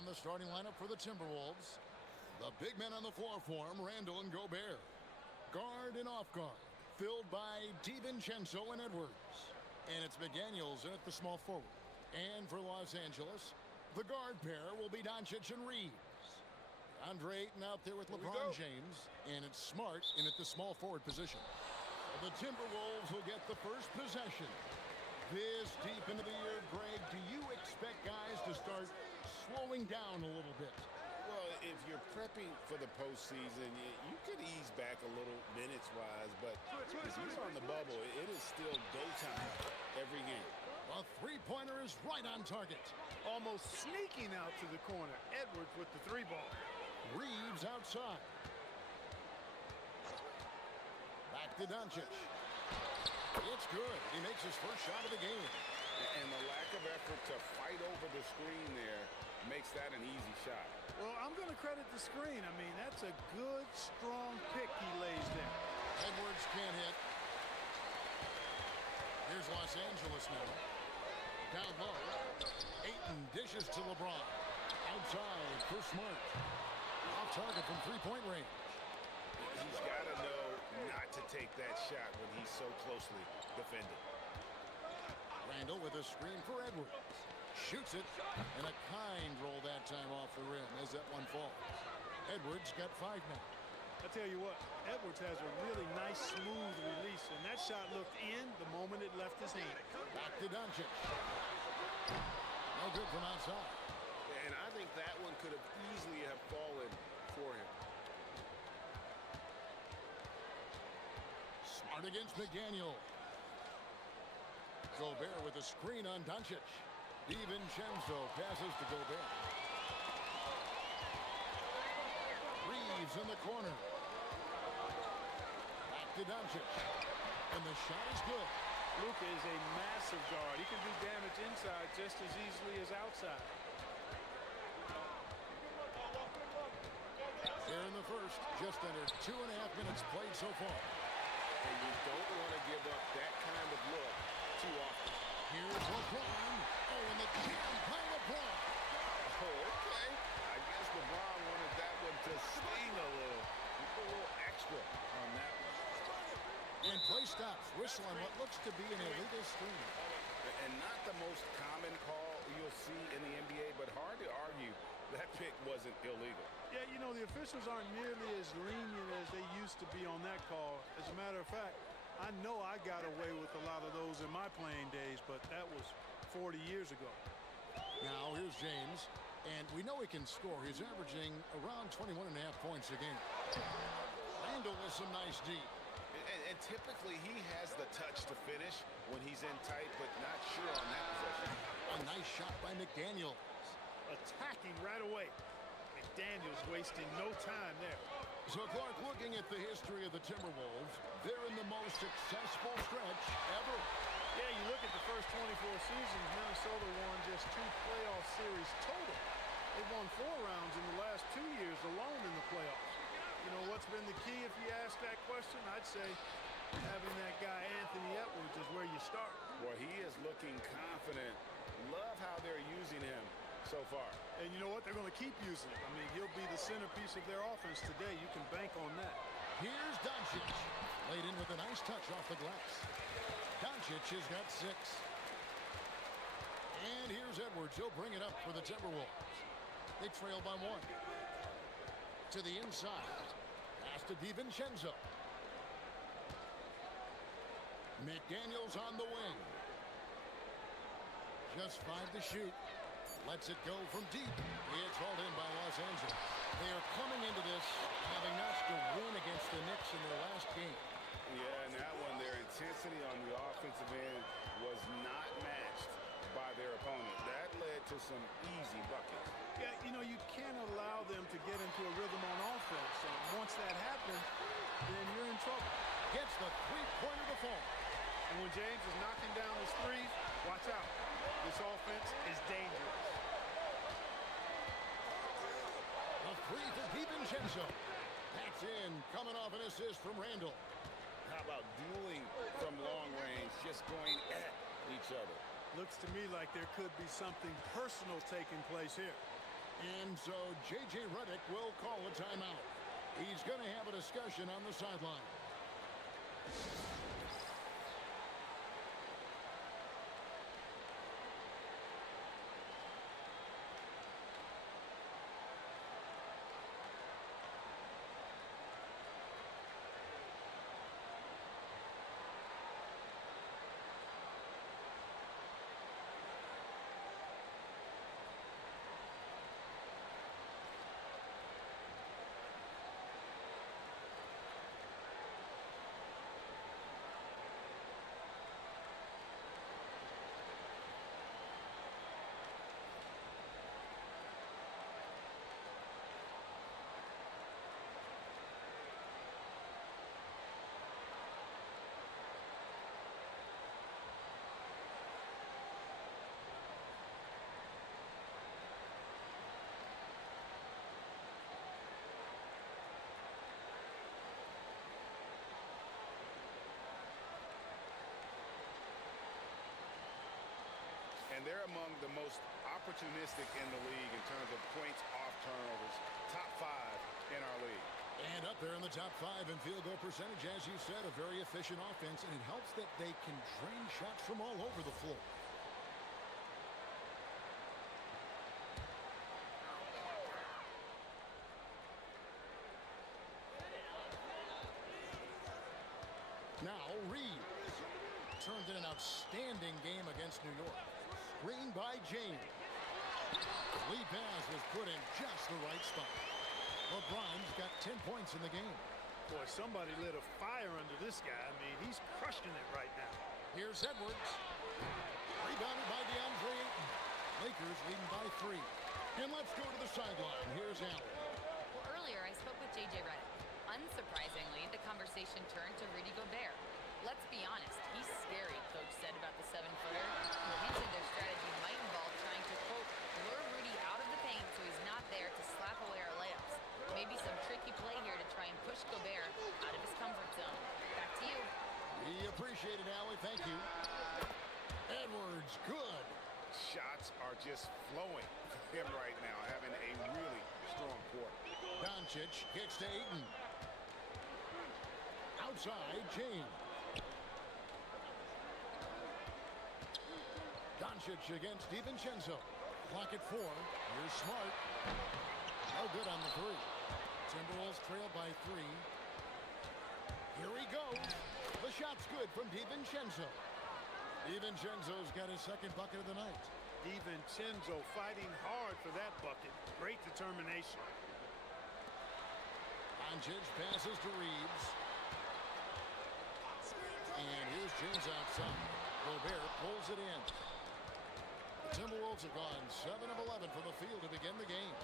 And the starting lineup for the Timberwolves. The big men on the floor for him, Randall and Gobert. Guard and off guard, filled by DiVincenzo and Edwards. And it's McDaniels in at the small forward. And for Los Angeles, the guard pair will be Dončić and Reeves. Andre Ayton out there with LeBron James. And it's Smart in at the small forward position. The Timberwolves will get the first possession. This deep into the year, Greg, do you expect guys to start slowing down a little bit? Well, if you're prepping for the postseason, you could ease back a little minutes-wise, but if you're on the bubble, it is still go time every game. The three-pointer is right on target. Almost sneaking out to the corner. Edwards with the three ball. Reeves outside. Back to Dončić. It's good. He makes his first shot of the game. And the lack of effort to fight over the screen there makes that an easy shot. Well, I'm going to credit the screen. I mean, that's a good, strong pick he lays there. Edwards can't hit. Here's Los Angeles now. Down low. Ayton dishes to LeBron. Outside for Smart. Off target from three-point range. He's got to know not to take that shot when he's so closely defended. Randall with a screen for Edwards. Shoots it, and a kind roll that time off the rim as that one falls. Edwards got 5 now. I tell you what, Edwards has a really nice, smooth release, and that shot looked in the moment it left his hand. Back to Dončić. No good from outside. And I think that one could have easily have fallen for him. Smart against McDaniel. Gobert with a screen on Dončić. DiVincenzo passes to Gobert. Reeves in the corner. Back to Dončić. And the shot is good. Luka is a massive guard. He can do damage inside just as easily as outside. Here in the first, just under 2.5 minutes played so far. And you don't want to give up that kind of look too often. Here's LeBron. Oh, and the jam by LeBron. Oh, okay. I guess LeBron wanted that one to sting a little. Just a little extra on that one. And play stops. Whistle on what looks to be an illegal screen. And not the most common call you'll see in the NBA, but hard to argue that pick wasn't illegal. Yeah, you know, the officials aren't nearly as lenient as they used to be on that call. As a matter of fact, I know I got away with a lot of those in my playing days, but that was 40 years ago. Now here's James, and we know he can score. He's averaging around 21.5 points a game. Randall with some nice D. And typically he has the touch to finish when he's in tight, but not sure on that possession. A nice shot by McDaniel. Attacking right away. McDaniels wasting no time there. So, Clark, looking at the history of the Timberwolves, they're in the most successful stretch ever. Yeah, you look at the first 24 seasons, Minnesota won just 2 playoff series total. They've won 4 rounds in the last 2 years alone in the playoffs. You know, what's been the key if you ask that question? I'd say having that guy Anthony Edwards is where you start. Well, he is looking confident. Love how they're using him so far. And you know what? They're going to keep using him. I mean, he'll be the centerpiece of their offense today. You can bank on that. Here's Dončić. Laid in with a nice touch off the glass. Dončić has got 6. And here's Edwards. He'll bring it up for the Timberwolves. They trail by 1. To the inside. Pass to DiVincenzo. McDaniels on the wing. Just 5 to shoot. Lets it go from deep. It's hauled in by Los Angeles. They are coming into this having notched a win against the Knicks in their last game. Yeah, and that one, their intensity on the offensive end was not matched by their opponent. That led to some easy buckets. Yeah, you know, you can't allow them to get into a rhythm on offense. And once that happens, then you're in trouble. Gets the three-pointer to fall. And when James is knocking down his threes, watch out. This offense is dangerous. A 3 for DiVincenzo. That's in, coming off an assist from Randall. How about dueling from long range, just going at each other? Looks to me like there could be something personal taking place here. And so J.J. Redick will call a timeout. He's going to have a discussion on the sideline. And they're among the most opportunistic in the league in terms of points off turnovers. Top 5 in our league. And up there in the top 5 in field goal percentage, as you said, a very efficient offense, and it helps that they can drain shots from all over the floor. Now Reed turned in an outstanding game against New York. Screen by James. The lead pass was put in just the right spot. LeBron's got 10 points in the game. Boy, somebody lit a fire under this guy. I mean, he's crushing it right now. Here's Edwards. Rebounded by DeAndre Ayton. Lakers leading by 3. And let's go to the sideline. Here's Allen. Well, earlier I spoke with J.J. Redick. Unsurprisingly, the conversation turned to Rudy Gobert. Let's be honest, he's scary, Coach said about the 7-footer. He hinted their strategy might involve trying to, quote, lure Rudy out of the paint so he's not there to slap away our layups. Maybe some tricky play here to try and push Gobert out of his comfort zone. Back to you. We appreciate it, Allie. Thank you. Edwards, good. Shots are just flowing for him right now, having a really strong quarter. Dončić kicks to Ayton. Outside, James. Dončić against DiVincenzo. Clock at 4. Here's Smart. No good on the 3. Timberwolves trail by 3. Here he goes. The shot's good from DiVincenzo. DiVincenzo's got his second bucket of the night. DiVincenzo fighting hard for that bucket. Great determination. Dončić passes to Reeves. And here's James outside. Gobert pulls it in. The Timberwolves have gone 7 of 11 from the field to begin the game.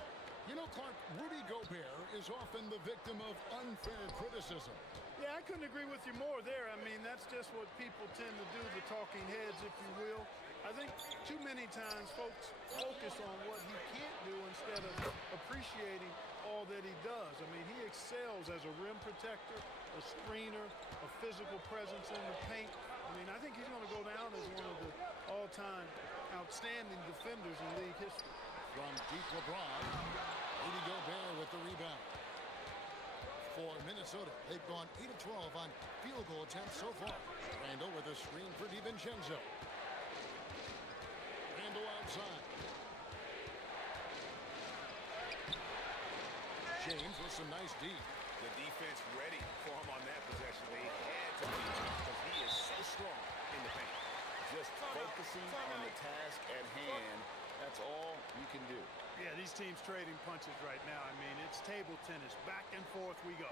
You know, Clark, Rudy Gobert is often the victim of unfair criticism. Yeah, I couldn't agree with you more there. I mean, that's just what people tend to do, the talking heads, if you will. I think too many times folks focus on what he can't do instead of appreciating all that he does. I mean, he excels as a rim protector, a screener, a physical presence in the paint. I mean, I think he's going to go down as one of the all-time outstanding defenders in league history. From deep LeBron, Rudy Gobert with the rebound. For Minnesota, they've gone 8 of 12 on field goal attempts so far. Randle with a screen for DiVincenzo. Randle outside. James with some nice D. The defense ready for him on that possession. They had to be because he is so strong in the paint. Just focusing on the task at hand. That's all you can do. Yeah, these teams trading punches right now. I mean, it's table tennis. Back and forth we go.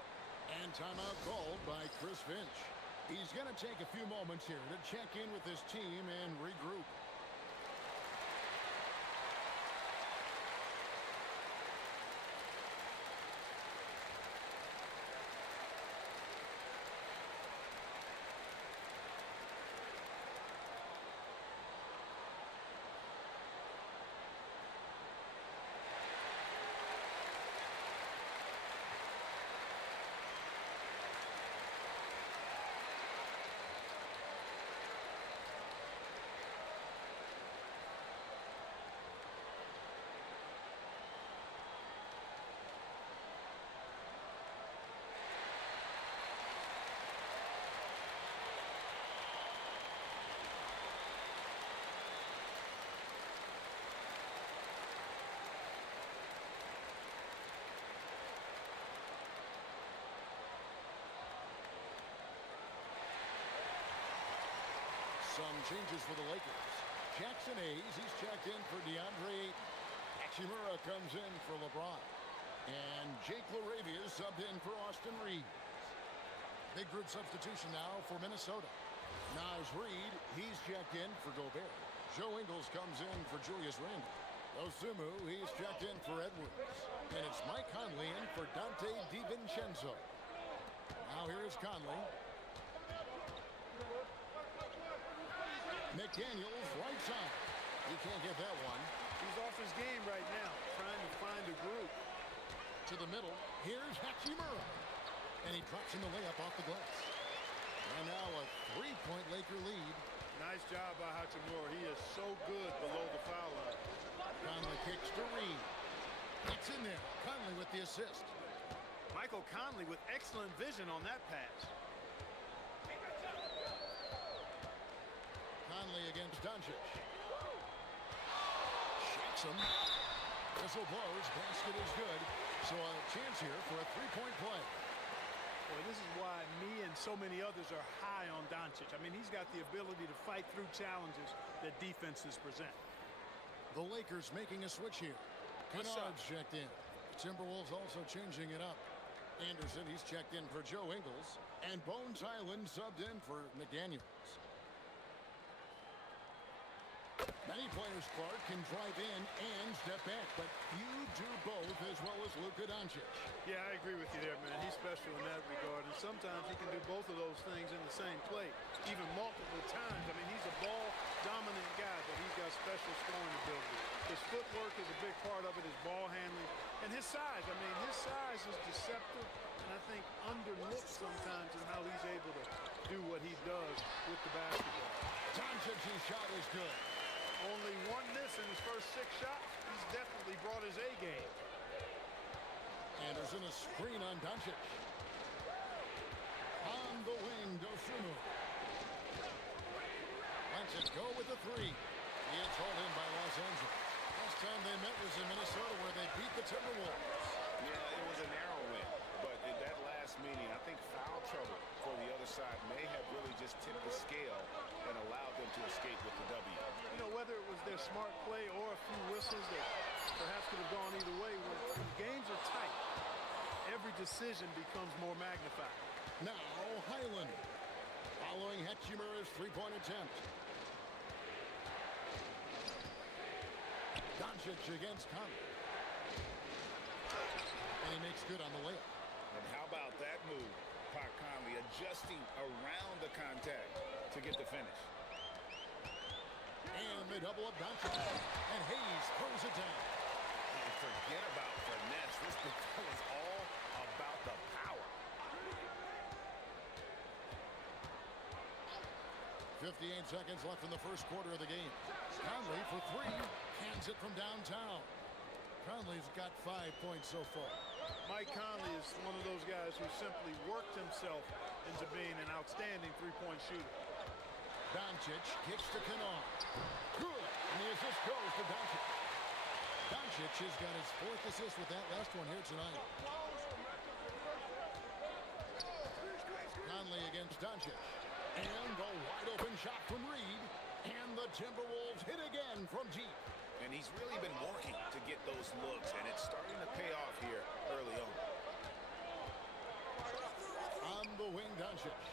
And timeout called by Chris Finch. He's going to take a few moments here to check in with his team and regroup. Some changes for the Lakers. Jackson Hayes, he's checked in for DeAndre Ayton. Hachimura comes in for LeBron. And Jake LaRavia subbed in for Austin Reeves. Big group substitution now for Minnesota. Naz Reid, he's checked in for Gobert. Joe Ingles comes in for Julius Randle. Osumu, he's checked in for Edwards. And it's Mike Conley in for Dante DiVincenzo. Now here is Conley. McDaniels right side. He can't get that one. He's off his game right now, trying to find a group. To the middle. Here's Hachimura. And he drops in the layup off the glass. And now a three-point Laker lead. Nice job by Hachimura. He is so good below the foul line. Conley kicks to Reed. It's in there. Conley with the assist. Michael Conley with excellent vision on that pass. Conley against Dončić. Shakes him. Whistle blows. Basket is good. So a chance here for a three-point play. Boy, this is why me and so many others are high on Dončić. I mean, he's got the ability to fight through challenges that defenses present. The Lakers making a switch here. Kennard's checked in. Timberwolves also changing it up. Anderson, he's checked in for Joe Ingles. And Bones Highland subbed in for McDaniels. Many players, Clark, can drive in and step back, but you do both as well as Luka Dončić. Yeah, I agree with you there, man. He's special in that regard, and sometimes he can do both of those things in the same play, even multiple times. I mean, he's a ball-dominant guy, but he's got special scoring ability. His footwork is a big part of it, his ball handling, and his size. I mean, his size is deceptive, and I think underlooked sometimes in how he's able to do what he does with the basketball. Dončić's shot is good. Only one miss in his first 6 shots. He's definitely brought his A game. Anderson a screen on Dončić. On the wing, Dosunmu. Lets it go with the three. He is hauled in by Los Angeles. Last time they met was in Minnesota where they beat the Timberwolves. Yeah, it was a narrow win. But in that last meeting, I think foul trouble for the other side may have really just tipped the scale and allowed them to escape with the W. You know, whether it was their smart play or a few whistles that perhaps could have gone either way, when games are tight, every decision becomes more magnified. Now Highland following Hachimura's three-point attempt. Dončić against Conley. And he makes good on the layup. And how about that move? Pat Conley adjusting around the contact to get the finish. And they double up Dončić. And Hayes throws it down. And forget about finesse. This is all about the power. 58 seconds left in the first quarter of the game. Conley for three. Cans it from downtown. Conley's got 5 points so far. Mike Conley is one of those guys who simply worked himself into being an outstanding three-point shooter. Dončić kicks to Kennard. Good. And the assist goes to Dončić. Dončić has got his 4th assist with that last one here tonight. Conley against Dončić. And the wide open shot from Reed. And the Timberwolves hit again from deep. And he's really been working to get those looks, and it's starting to pay off here early on. On the wing, Dončić.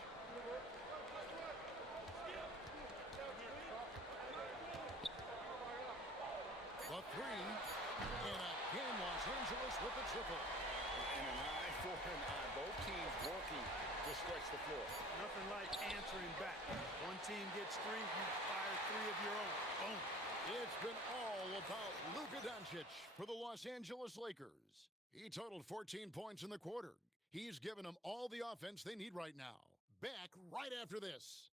The three. And again, Los Angeles with the triple. And an eye for an eye. Both teams working to stretch the floor. Nothing like answering back. One team gets 3, you fire 3 of your own. Boom. It's been all about Luka Dončić for the Los Angeles Lakers. He totaled 14 points in the quarter. He's given them all the offense they need right now. Back right after this.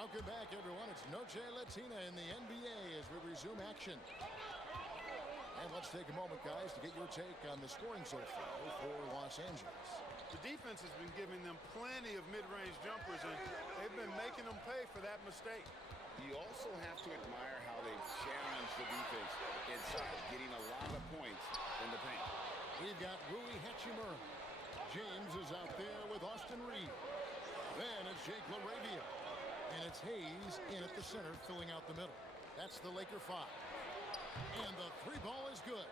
Welcome back, everyone. It's Noche Latina in the NBA as we resume action. And let's take a moment, guys, to get your take on the scoring so far for Los Angeles. The defense has been giving them plenty of mid-range jumpers, and they've been making them pay for that mistake. You also have to admire how they've challenged the defense inside, getting a lot of points in the paint. We've got Rui Hachimura. James is out there with Austin Reed. Then it's Jake LaRavia. And it's Hayes in at the center, filling out the middle. That's the Laker 5. And the three ball is good.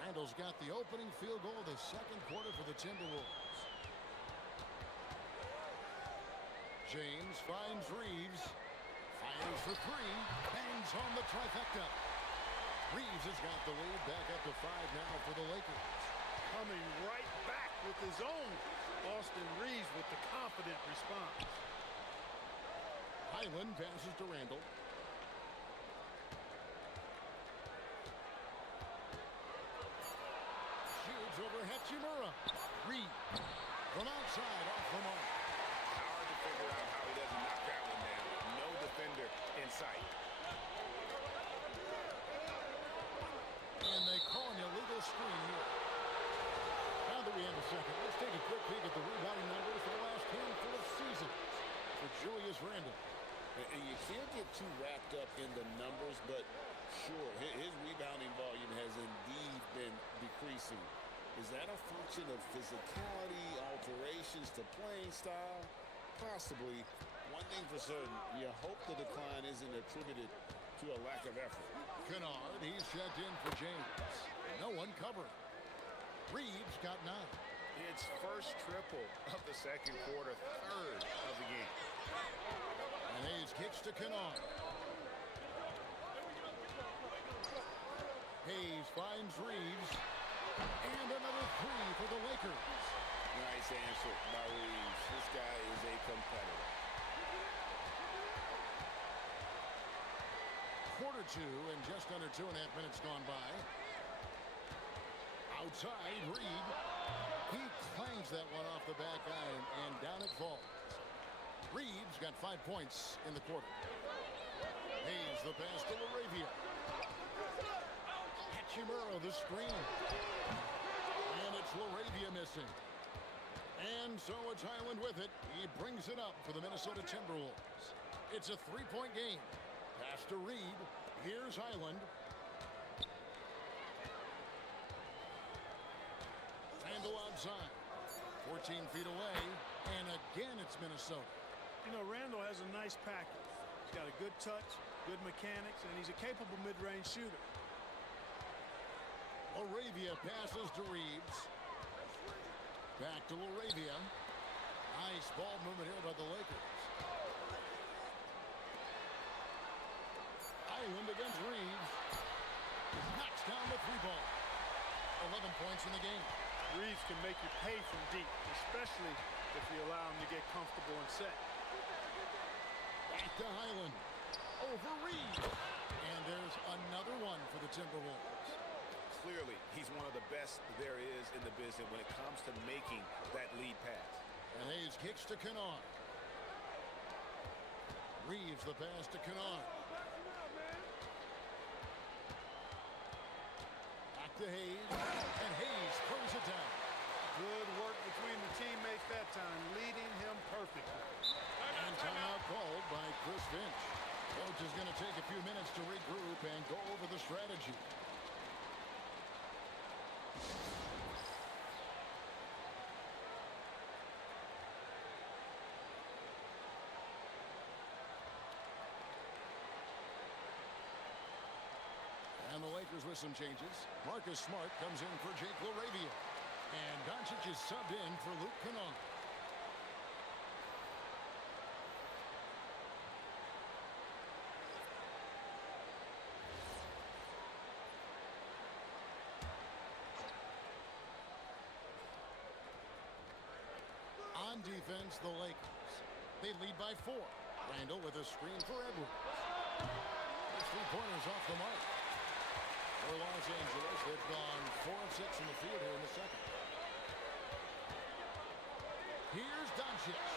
Randall's got the opening field goal of the second quarter for the Timberwolves. James finds Reeves. Fires for three. Bangs home the trifecta. Reeves has got the lead back up to 5 now for the Lakers. Coming right back with his own. Austin Reeves with the confident response. Highland passes to Randall. Shoots over Hachimura. Reed from outside off the mark. Hard to figure out how he doesn't knock that one down. No defender in sight. And they call an illegal screen here. Now that we have a second, let's take a quick peek at the rebounding numbers for the last handful of seasons for Julius Randle. And you can't get too wrapped up in the numbers, but sure, his rebounding volume has indeed been decreasing. Is that a function of physicality, alterations to playing style? Possibly. One thing for certain, you hope the decline isn't attributed to a lack of effort. Kennard, he's checked in for James. No one covering. Reeves got 9. It's first triple of the second quarter, third of the game. And Hayes kicks to Kennard. Hayes finds Reeves. And another 3 for the Lakers. Nice answer by Reeves. This guy is a competitor. Quarter 2 and just under 2.5 minutes gone by. Outside, Reed. He clangs that one off the back iron, and down it falls. Reeves got 5 points in the quarter. Hayes the pass to LaRavia. Hachimura the screen. And it's LaRavia missing. And so it's Highland with it. He brings it up for the Minnesota Timberwolves. It's a 3-point game. Pass to Reed. Here's Highland. Randall outside. 14 feet away. And again it's Minnesota. You know, Randall has a nice package. He's got a good touch, good mechanics, and he's a capable mid-range shooter. LaRavia passes to Reeves. Back to LaRavia. Nice ball movement here by the Lakers. Highland against Reeves. Knocks down the 3 ball. 11 points in the game. Reeves can make you pay from deep, especially if you allow him to get comfortable and set. Back to Highland. Over Reed. And there's another one for the Timberwolves. Clearly, he's one of the best there is in the business when it comes to making that lead pass. And Hayes kicks to Kennard. Reeves the pass to Kennard. Back to Hayes. And Hayes throws it down. Good work between the teammates that time, leading him perfectly. And timeout called by Chris Finch. Coach is going to take a few minutes to regroup and go over the strategy. And the Lakers with some changes. Marcus Smart comes in for Jake LaRavia. And Dončić is subbed in for Luka Dončić. On defense, the Lakers. They lead by 4. Randall with a screen for Edwards. There's 3-pointers off the mark. For Los Angeles, they've gone 4 of 6 from the field here in the second. Here's Dončić.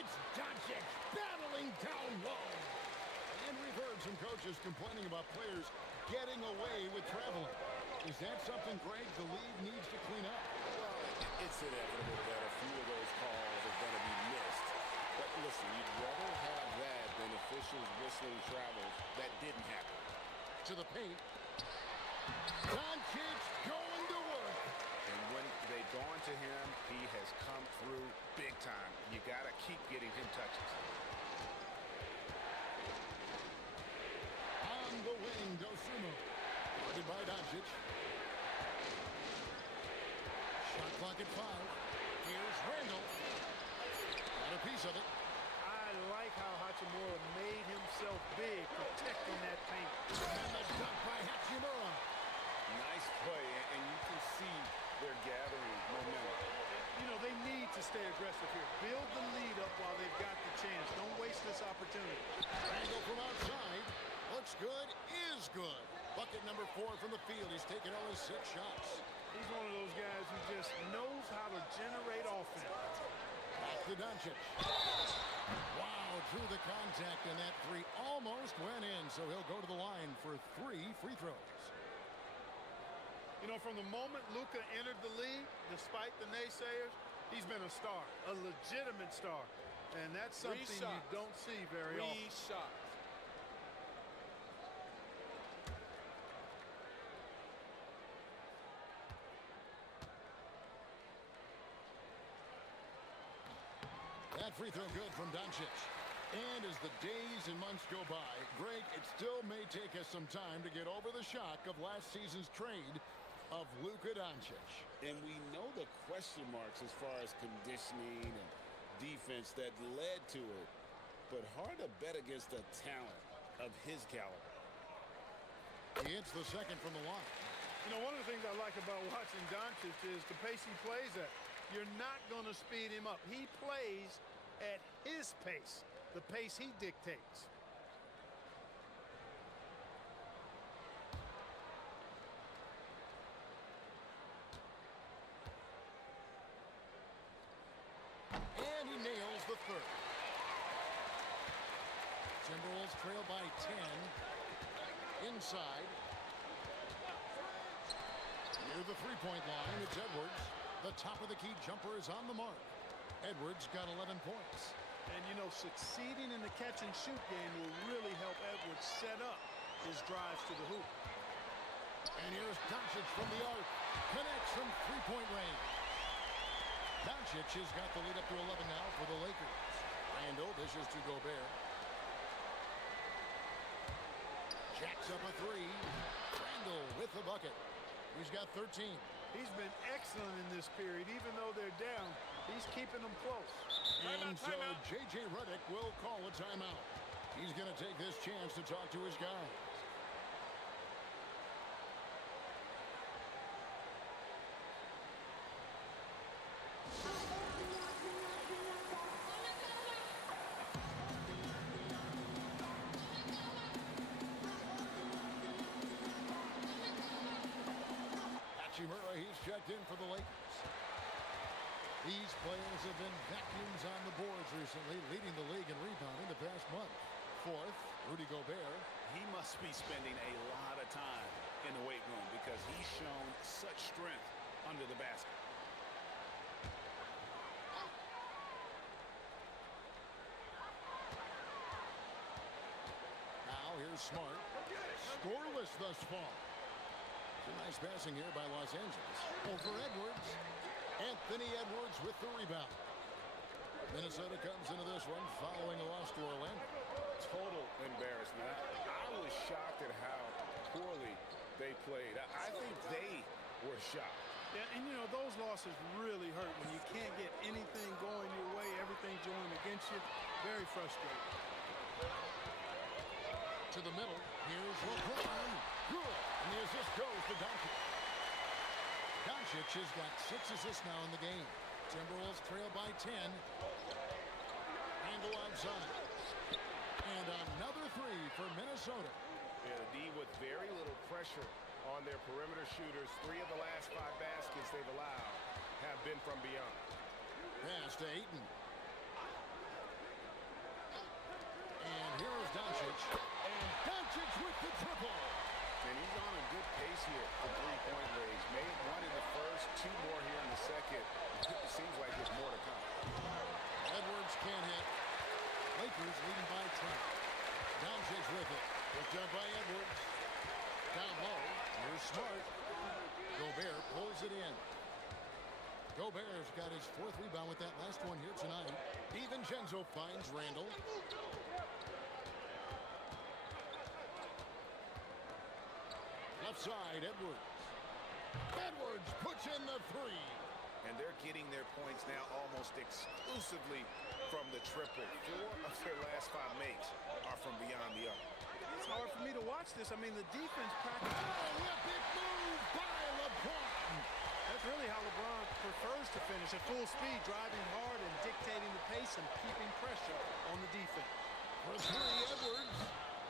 It's Dončić battling down low. And reverts some coaches complaining about players getting away with traveling. Is that something, Greg, the league needs to clean up? Well, it's inevitable that a few of those calls are going to be missed. But listen, you'd rather have that than officials whistling travels that didn't happen. To the paint. Dončić going to work. And when they've gone to him, he has come through big time. You got to keep getting him touches. On the wing, Dosumo. Guarded by Dončić. Shot clock at 5. Here's Randall. Got a piece of it. I like how Hachimura made himself big, protecting that paint. And the dunk by Hachimura. Nice play, and you can see they're gathering momentum. You know, they need to stay aggressive here. Build the lead up while they've got the chance. Don't waste this opportunity. Randall from outside. Looks good, is good. Bucket number 4 from the field. He's taken only 6 shots. He's one of those guys who just knows how to generate offense. Back to Dončić. Wow, drew the contact, and that 3 almost went in, so he'll go to the line for 3 free throws. You know, from the moment Luka entered the league, despite the naysayers, he's been a star, a legitimate star. And that's something you don't see very often. 3 shots. That free throw good from Dončić. And as the days and months go by, Greg, it still may take us some time to get over the shock of last season's trade of Luka Dončić. And we know the question marks as far as conditioning and defense that led to it. But hard to bet against a talent of his caliber. He hits the second from the line. You know, one of the things I like about watching Dončić is the pace he plays at. You're not going to speed him up. He plays at his pace, the pace he dictates. And he nails the third. Timberwolves trail by 10. Inside. Near the three-point line, it's Edwards. The top of the key jumper is on the mark. Edwards got 11 points. And, you know, succeeding in the catch-and-shoot game will really help Edwards set up his drives to the hoop. And here's Dončić from the arc. Connects from three-point range. Dončić has got the lead up to 11 now for the Lakers. Randall dishes to Gobert. Jacks up a 3. Randall with the bucket. He's got 13. He's been excellent in this period. Even though they're down, he's keeping them close. And so J.J. Redick will call a timeout. He's going to take this chance to talk to his guys. Hachimura, he's checked in for the Lakers. These players have been vacuums on the boards recently, leading the league in rebounding the past month. 4th, Rudy Gobert. He must be spending a lot of time in the weight room because he's shown such strength under the basket. Now here's Smart. Scoreless thus far. Some nice passing here by Los Angeles. Over Edwards. Anthony Edwards with the rebound. Minnesota comes into this one following a loss to Orlando. Total embarrassment. I was shocked at how poorly they played. I think they were shocked. Yeah, and you know, those losses really hurt when you can't get anything going your way, everything's going against you. Very frustrating. To the middle. Here's LeBron. Good. And the assist goes to Dončić. Dončić has got 6 assists now in the game. Timberwolves trail by 10. Handle outside. And another 3 for Minnesota. Yeah, the D with very little pressure on their perimeter shooters. 3 of the last 5 baskets they've allowed have been from beyond. Pass to Ayton. And here is Dončić. And Dončić apiece here for three-point range. Made one in the first, two more here in the second. It seems like there's more to come. Edwards can't hit. Lakers leading by 10. Dončić with it. Picked up by Edwards. Down low. Here's Smart. Gobert pulls it in. Gobert's got his fourth rebound with that last one here tonight. DiVincenzo finds Randall. Left side, Edwards. Edwards puts in the three. And they're getting their points now almost exclusively from the triple. 4 of their last 5 makes are from beyond the arc. It's hard for me to watch this. I mean, the defense practically... Oh, a big move by LeBron. That's really how LeBron prefers to finish at full speed, driving hard and dictating the pace and keeping pressure on the defense. For three, Edwards.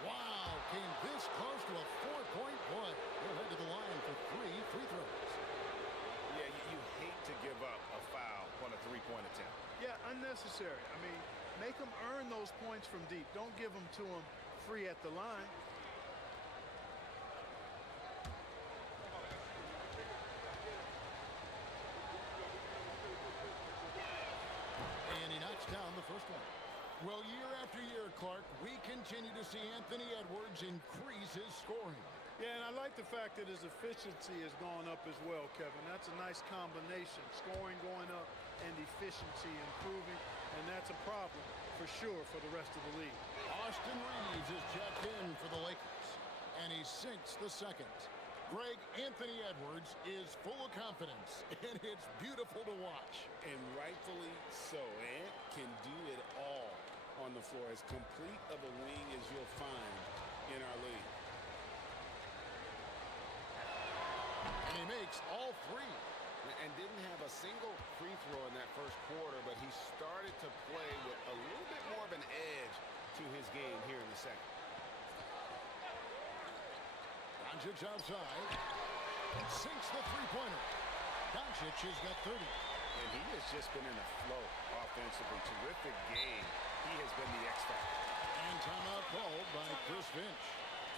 Wow, came this close to a 4-point play. He'll head to the line for 3 free throws. Yeah, you hate to give up a foul on a three-point attempt. Yeah, unnecessary. I mean, make them earn those points from deep. Don't give them to them free at the line. And he knocks down the first one. Well, year after year, Clark, we continue to see Anthony Edwards increase his scoring. Yeah, and I like the fact that his efficiency has gone up as well, Kevin. That's a nice combination. Scoring going up and efficiency improving, and that's a problem for sure for the rest of the league. Austin Reeves is checked in for the Lakers, and he sinks the second. Greg, Anthony Edwards is full of confidence, and it's beautiful to watch. And rightfully so. Ant can do it all on the floor. As complete of a wing as you'll find in our league. And he makes all 3. And didn't have a single free throw in that first quarter, but he started to play with a little bit more of an edge to his game here in the second. Dončić outside. Sinks the three-pointer. Dončić has got 30. And he has just been in a flow offensively. Terrific game. He has been the X factor. And timeout called by Chris Finch.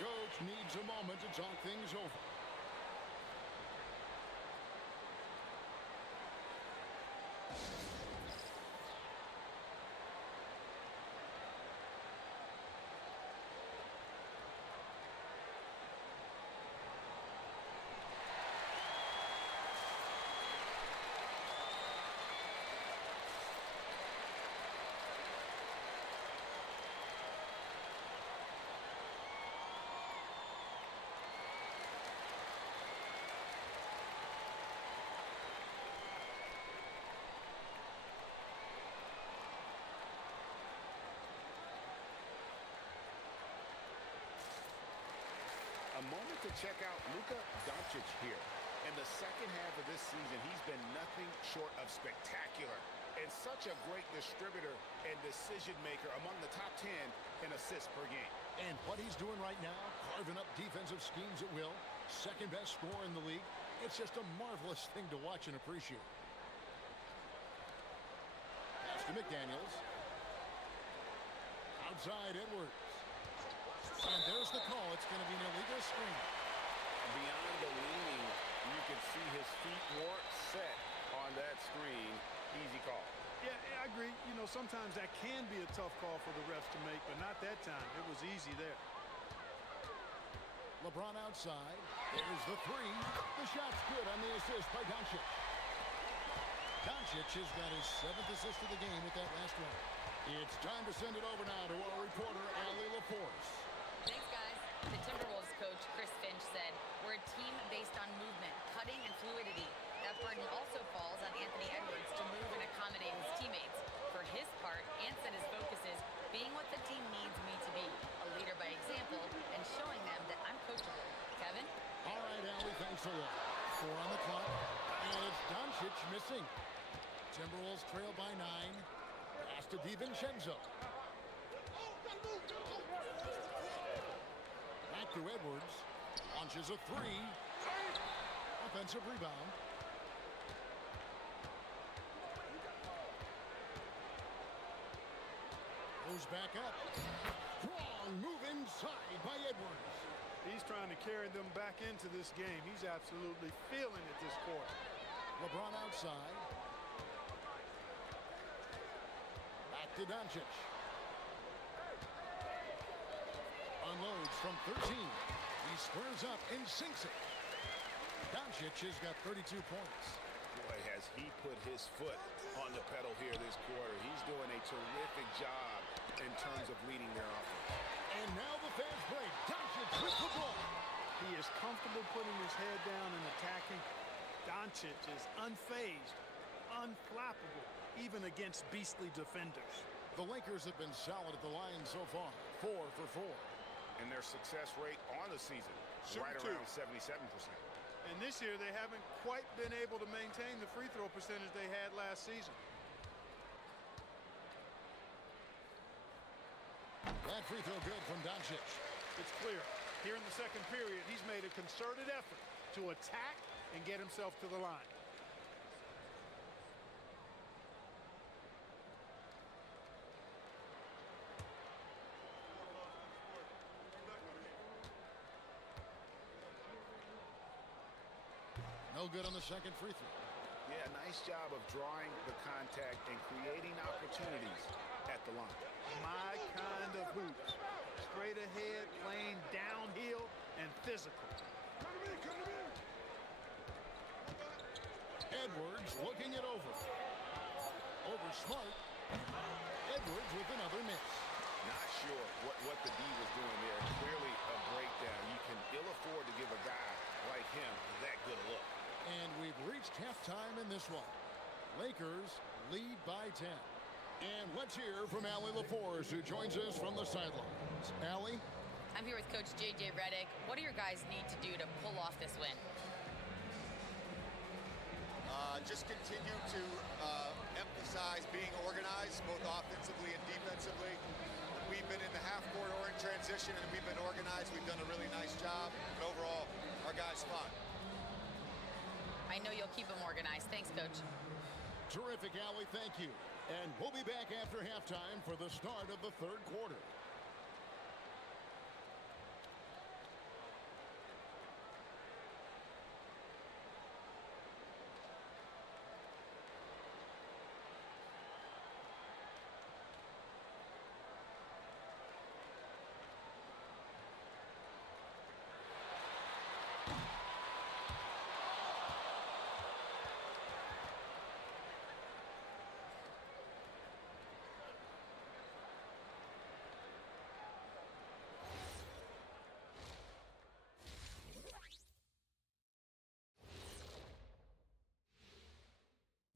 Coach needs a moment to talk things over. A moment to check out Luka Dončić here. In the second half of this season, he's been nothing short of spectacular. And such a great distributor and decision maker, among the top 10 in assists per game. And what he's doing right now, carving up defensive schemes at will, second best scorer in the league, it's just a marvelous thing to watch and appreciate. Pass to McDaniels. Outside Edwards. And there's the call. It's going to be an illegal screen. Beyond the leaning, you can see his feet weren't set on that screen. Easy call. Yeah, I agree. You know, sometimes that can be a tough call for the refs to make, but not that time. It was easy there. LeBron outside. There's the three. The shot's good on the assist by Dončić. Dončić has got his 7th assist of the game with that last one. It's time to send it over now to our reporter, Allie LaForce. Thanks, guys. The Timberwolves coach, Chris Finch, said, "We're a team based on movement, cutting, and fluidity. That burden also falls on Anthony Edwards to move and accommodate his teammates. For his part, Ant said his focus is being what the team needs me to be, a leader by example, and showing them that I'm coachable." Kevin? All right, Allie, thanks a lot. 4 on the clock, and it's Dončić missing. Timberwolves trail by 9. Pass to DiVincenzo. Back to Edwards. Launches a 3. Offensive rebound. Goes back up. Strong move inside by Edwards. He's trying to carry them back into this game. He's absolutely feeling it this quarter. LeBron outside. Back to Dončić. Unloads from 13. He squares up and sinks it. Dončić has got 32 points. Boy, has he put his foot on the pedal here this quarter. He's doing a terrific job in terms of leading their offense. And now the fast break. Dončić with the ball. He is comfortable putting his head down and attacking. Dončić is unfazed, unflappable, even against beastly defenders. The Lakers have been solid at the line so far. 4 for 4. And their success rate on the season, right around 77%. And this year, they haven't quite been able to maintain the free throw percentage they had last season. That free throw good from Dončić. It's clear. Here in the second period, he's made a concerted effort to attack and get himself to the line. No good on the second free throw. Yeah, nice job of drawing the contact and creating opportunities at the line. My kind of hoops. Straight ahead, playing downhill, and physical. Edwards looking it over. Over Smart. Edwards with another miss. Not sure what the D was doing there. Clearly a breakdown. You can ill afford to give a guy like him that good a look. And we've reached halftime in this one. Lakers lead by 10. And let's hear from Allie LaForce, who joins us from the sidelines. Allie? I'm here with Coach J.J. Redick. What do your guys need to do to pull off this win? Just continue to emphasize being organized, both offensively and defensively. We've been in the half-court or in transition, and we've been organized. We've done a really nice job. And overall, our guys fought. I know you'll keep them organized. Thanks, Coach. Terrific, Allie. Thank you. And we'll be back after halftime for the start of the third quarter.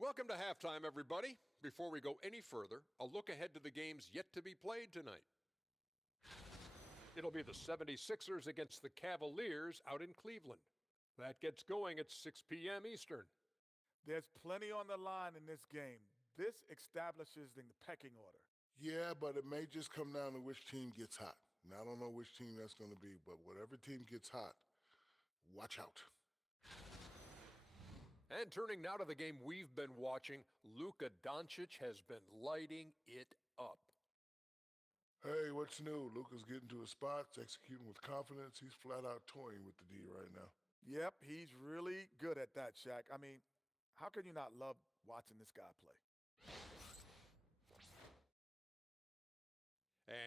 Welcome to halftime, everybody. Before we go any further, a look ahead to the games yet to be played tonight. It'll be the 76ers against the Cavaliers out in Cleveland. That gets going at 6 p.m. Eastern. There's plenty on the line in this game. This establishes the pecking order. Yeah, but it may just come down to which team gets hot. Now, I don't know which team that's going to be, but whatever team gets hot, watch out. And turning now to the game we've been watching, Luka Dončić has been lighting it up. Hey, what's new? Luka's getting to his spots, executing with confidence. He's flat out toying with the D right now. Yep, he's really good at that, Shaq. I mean, how can you not love watching this guy play?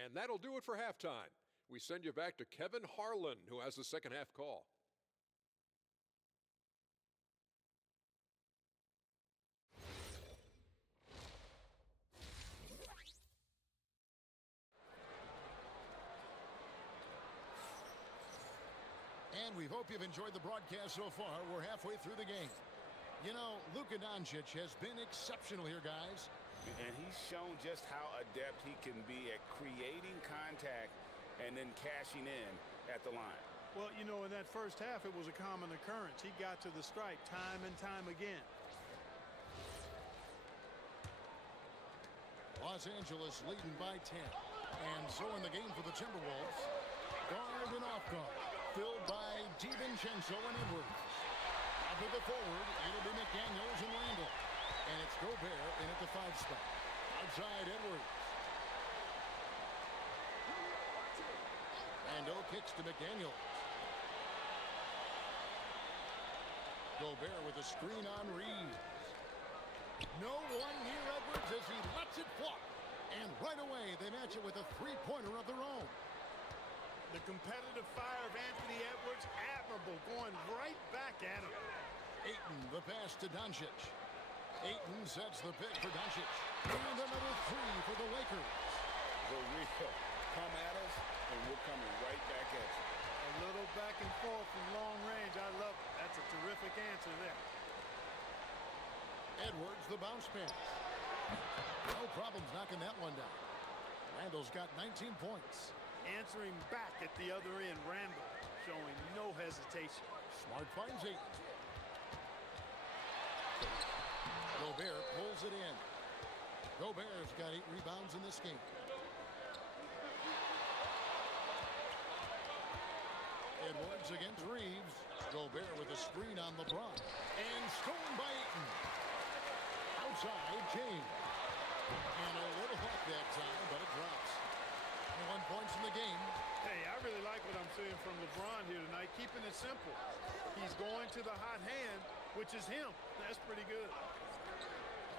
And that'll do it for halftime. We send you back to Kevin Harlan, who has the second half call. And we hope you've enjoyed the broadcast so far. We're halfway through the game. You know, Luka Dončić has been exceptional here, guys. And he's shown just how adept he can be at creating contact and then cashing in at the line. Well, you know, in that first half, it was a common occurrence. He got to the strike time and time again. Los Angeles leading by 10. And so in the game for the Timberwolves, guard and off guard, filled by DiVincenzo and Edwards. Up to the forward, it'll be McDaniels and Randall. And it's Gobert in at the 5 spot. Outside Edwards. Randall kicks to McDaniels. Gobert with a screen on Reeves. No one near Edwards as he lets it fly. And right away, they match it with a three-pointer of their own. The competitive fire of Anthony Edwards, admirable, going right back at him. Ayton, the pass to Dončić. Ayton sets the pick for Dončić. And another three for the Lakers. The real come at us, and we're coming right back at you. A little back and forth from long range. I love it. That's a terrific answer there. Edwards, the bounce pass. No problems knocking that one down. Randall's got 19 points. Answering back at the other end, Randall showing no hesitation. Smart finds Ayton. Gobert pulls it in. Gobert's got 8 rebounds in this game. Edwards against Reeves. Gobert with a screen on LeBron. And stolen by Ayton. Outside, James. And a little luck that time, but it drops. 1 point in the game. Hey, I really like what I'm seeing from LeBron here tonight, keeping it simple. He's going to the hot hand, which is him. That's pretty good.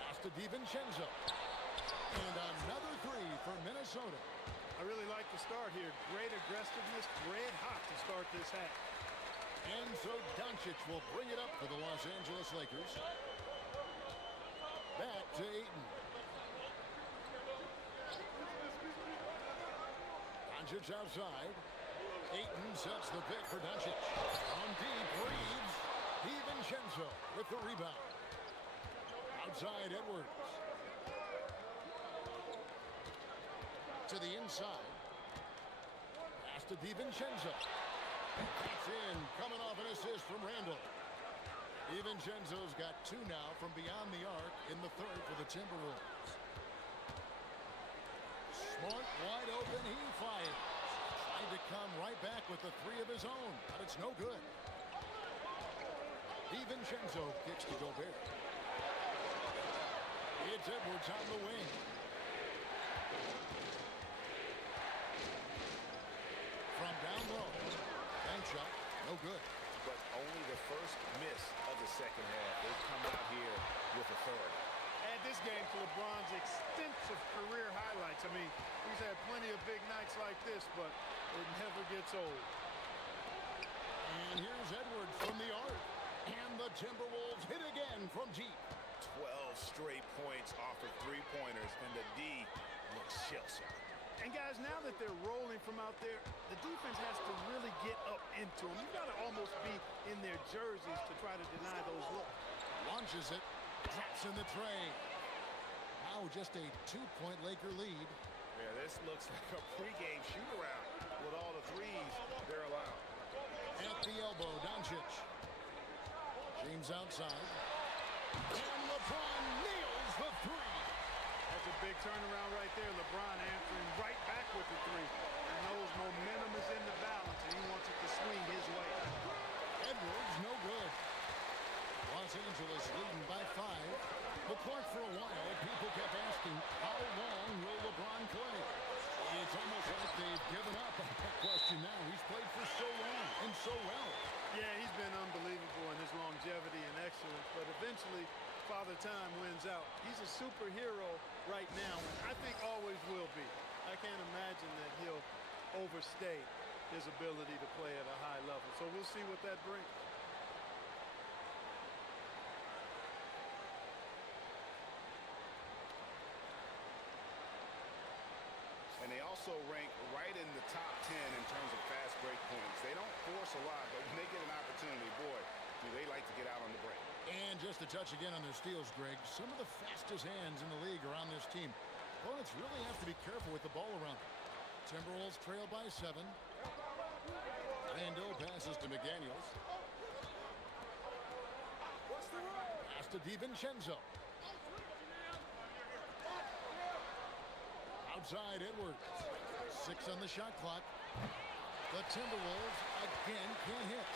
Pass to DiVincenzo. And another three for Minnesota. I really like the start here. Great aggressiveness, red hot to start this half. And so Dončić will bring it up for the Los Angeles Lakers. Back to Ayton. Dončić outside. Ayton sets the pick for Dončić. On deep, Reeves. DiVincenzo with the rebound. Outside, Edwards. To the inside. Pass to DiVincenzo. That's in. Coming off an assist from Randall. DiVincenzo's got 2 now from beyond the arc in the third for the Timberwolves. Smart, wide open, he fires. Tried to come right back with the 3 of his own, but it's no good. DiVincenzo kicks to Gobert. It's Edwards on the wing. From down low. Bank shot, no good. But only the first miss of the second half. They've come out here with authority. Add this game to LeBron's extensive career highlights. I mean, he's had plenty of big nights like this, but it never gets old. And here's Edwards from the arc. And the Timberwolves hit again from deep. 12 straight points off of three-pointers, and the D looks shell-shocked. And guys, now that they're rolling from out there, the defense has to really get up into them. You've got to almost be in their jerseys to try to deny those looks. Launches it, drops in the tray. Now just a 2-point Laker lead. Yeah, this looks like a pregame shoot-around with all the threes they're allowed. At the elbow, Dončić. James outside. And LeBron nails the 3. That's a big turnaround right there. LeBron answering right back with the 3. He knows momentum is in the balance, and he wants it to swing his way. Edwards, no good. Los Angeles leading by 5. But Clark, for a while, people kept asking, how long will LeBron play? It's almost like they've given up on that question now. He's played for so long and so well. Yeah, he's been unbelievable in his longevity and excellence, but eventually Father Time wins out. He's a superhero right now, and I think always will be. I can't imagine that he'll overstay his ability to play at a high level. So we'll see what that brings. And they also rank right in the top 10 in terms of fast break points. They don't force a lot, but when they get an opportunity, boy, do they like to get out on the break. And just to touch again on their steals, Greg, some of the fastest hands in the league are on this team. Opponents really have to be careful with the ball around them. Timberwolves trail by 7. Randall passes to McDaniels. Pass to DiVincenzo. Outside Edwards. 6 on the shot clock. The Timberwolves again can't hit.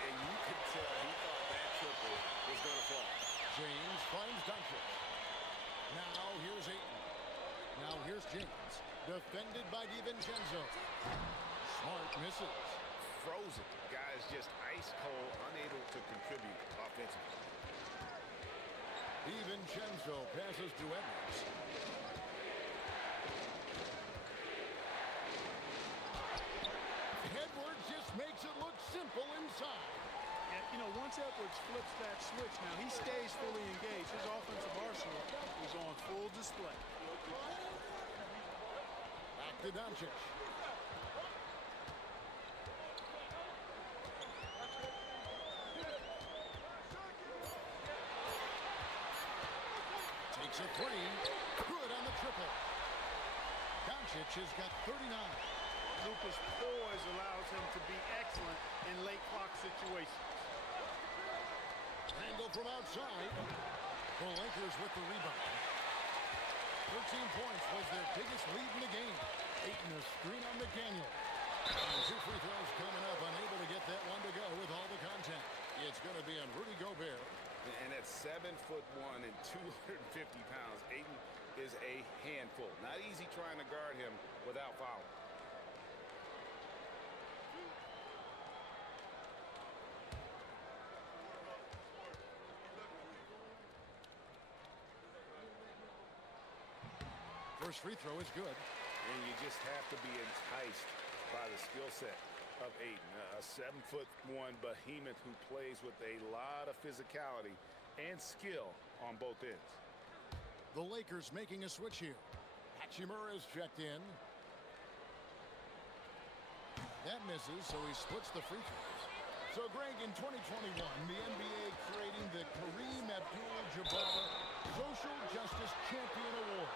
And you could tell he thought that triple was going to fall. James finds Dončić. Now here's Ayton. Now here's James. Defended by DiVincenzo. Smart misses. frozen. Guys just ice cold, unable to contribute offensively. DiVincenzo passes to Edwards. Edwards just makes it look simple inside. And, you know, once Edwards flips that switch, now he stays fully engaged. His offensive arsenal is on full display. Back to Dončić. Takes a three. Good on the triple. Dončić has got 39. Luka's poise allows him to be excellent in late clock situations. Angle from outside. The Lakers with the rebound. 13 points was their biggest lead in the game. Ayton a screen on McDaniel. And 2 free throws coming up. Unable to get that one to go with all the contact. It's going to be on Rudy Gobert. And at 7'1" and 250 pounds, Ayton is a handful. Not easy trying to guard him without fouling. First free throw is good. And you just have to be enticed by the skill set of Ayton. A 7'1" behemoth who plays with a lot of physicality and skill on both ends. The Lakers making a switch here. Hachimura is checked in. That misses, so he splits the free throws. So, Greg, in 2021, the NBA creating the Kareem Abdul-Jabbar Social Justice Champion Award.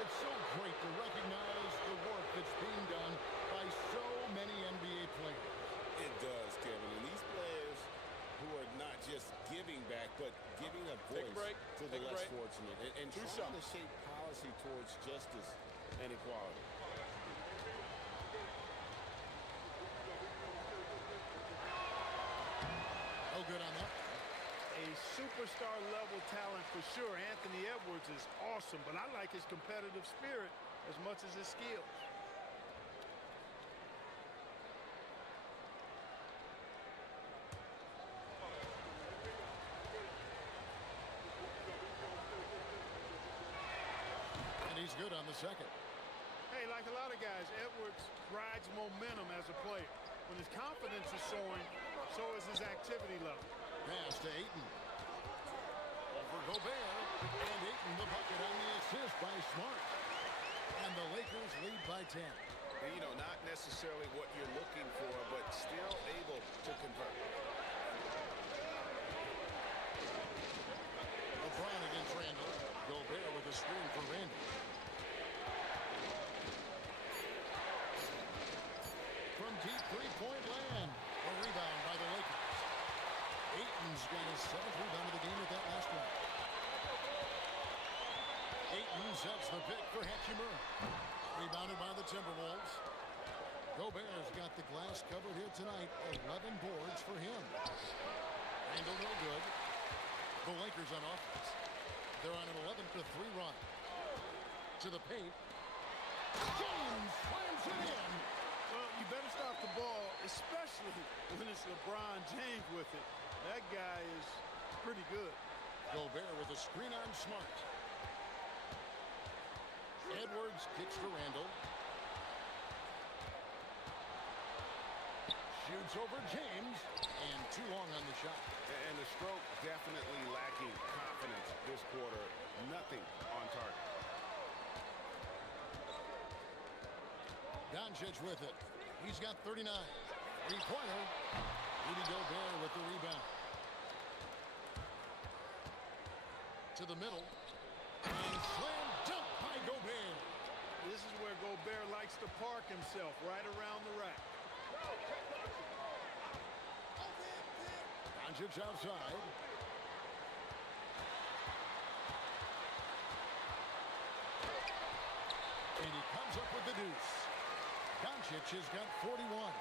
It's so great to recognize the work that's being done by so many NBA players. It does, Kevin. And these players who are not just giving back, but giving a voice to the less fortunate. And trying to shape policy towards justice and equality. Oh, good on that. A superstar level talent for sure. Anthony Edwards is awesome, but I like his competitive spirit as much as his skills. And he's good on the second. Hey, like a lot of guys, Edwards rides momentum as a player. When his confidence is soaring, so is his activity level. Pass to Ayton. Over Gobert. And Ayton the bucket on the assist by Smart. And the Lakers lead by 10. And, you know, not necessarily what you're looking for, but still able to convert. LeBron against Randall. Gobert with a screen for Randall. From deep three-point land. A rebound by the Lakers. Ayton's got his 7th rebound of the game with that last one. Ayton sets the pick for Hachimura. Rebounded by the Timberwolves. Gobert's got the glass covered here tonight. 11 boards for him. Randall no good. The Lakers on offense. They're on an 11-3 run. To the paint. James slams it in. Well, you better stop the ball, especially when it's LeBron James with it. That guy is pretty good. Gobert with a screen on Smart. Edwards kicks to Randall. Shoots over James. And too long on the shot. And the stroke definitely lacking confidence this quarter. Nothing on target. Dončić with it. He's got 39. Three-pointer. Rudy Gobert with the rebound. To the middle. And slam dunk by Gobert. This is where Gobert likes to park himself, right around the rack. Dončić outside. And he comes up with the deuce. Dončić has got 41. Oh,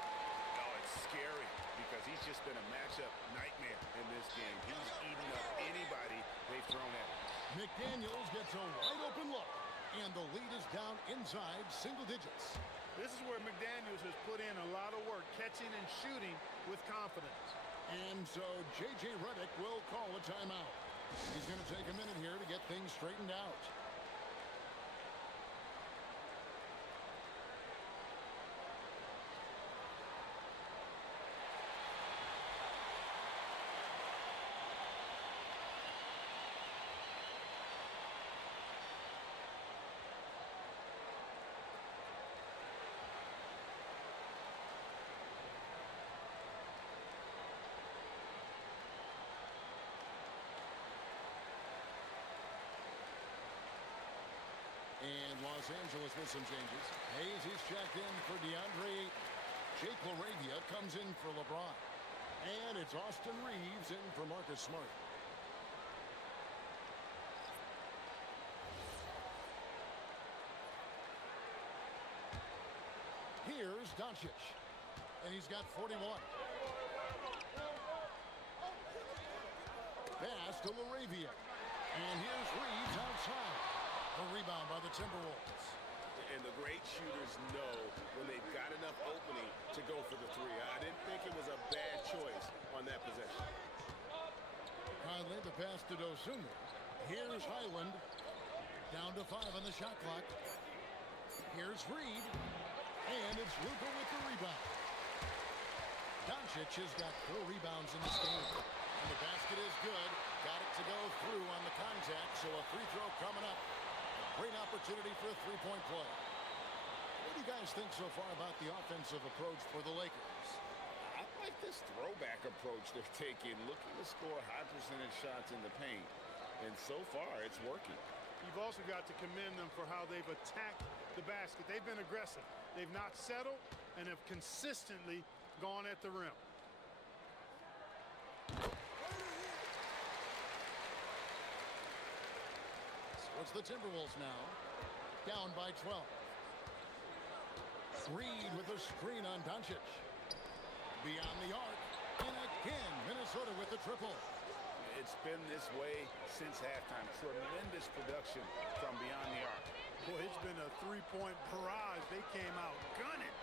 it's scary because he's just been a matchup nightmare in this game. He's eating up anybody they've thrown at him. McDaniels gets a wide open look. And the lead is down inside single digits. This is where where McDaniels has put in a lot of work, catching and shooting with confidence. And so J.J. Redick will call a timeout. He's going to take a minute here to get things straightened out. And Los Angeles with some changes. Hayes is checked in for DeAndre. Jake LaRavia comes in for LeBron. And it's Austin Reeves in for Marcus Smart. Here's Dončić. And he's got 41. Pass to LaRavia. And here's Reeves outside. A rebound by the Timberwolves. And the great shooters know when they've got enough opening to go for the three. I didn't think it was a bad choice on that possession. Conley, the pass to Dosunmu. Here's Highland. Down to 5 on the shot clock. Here's Reed. And it's Luka with the rebound. Dončić has got 4 rebounds in this game. And the basket is good. Got it to go through on the contact, so a free throw coming up. Great opportunity for a three-point play. What do you guys think so far about the offensive approach for the Lakers? I like this throwback approach they're taking, looking to score high percentage shots in the paint. And so far, it's working. You've also got to commend them for how they've attacked the basket. They've been aggressive. They've not settled and have consistently gone at the rim. It's the Timberwolves now, down by 12. Reed with a screen on Dončić. Beyond the arc, and again, Minnesota with the triple. It's been this way since halftime. Tremendous production from beyond the arc. Boy, it's been a three-point barrage. They came out gunning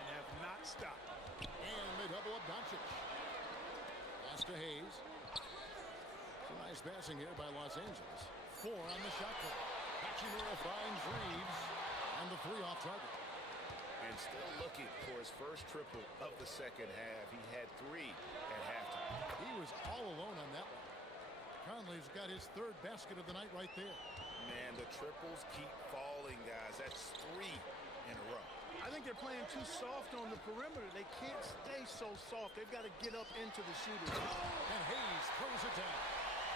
and have not stopped. And they double up Dončić. Pass to Hayes. Some nice passing here by Los Angeles. 4 on the shot clock. Hachimura finds Reeves on the 3 off target. And still looking for his first triple of the second half. He had 3 at halftime. He was all alone on that one. Conley's got his 3rd basket of the night right there. Man, the triples keep falling, guys. That's 3 in a row. I think they're playing too soft on the perimeter. They can't stay so soft. They've got to get up into the shooters. And Hayes throws it down.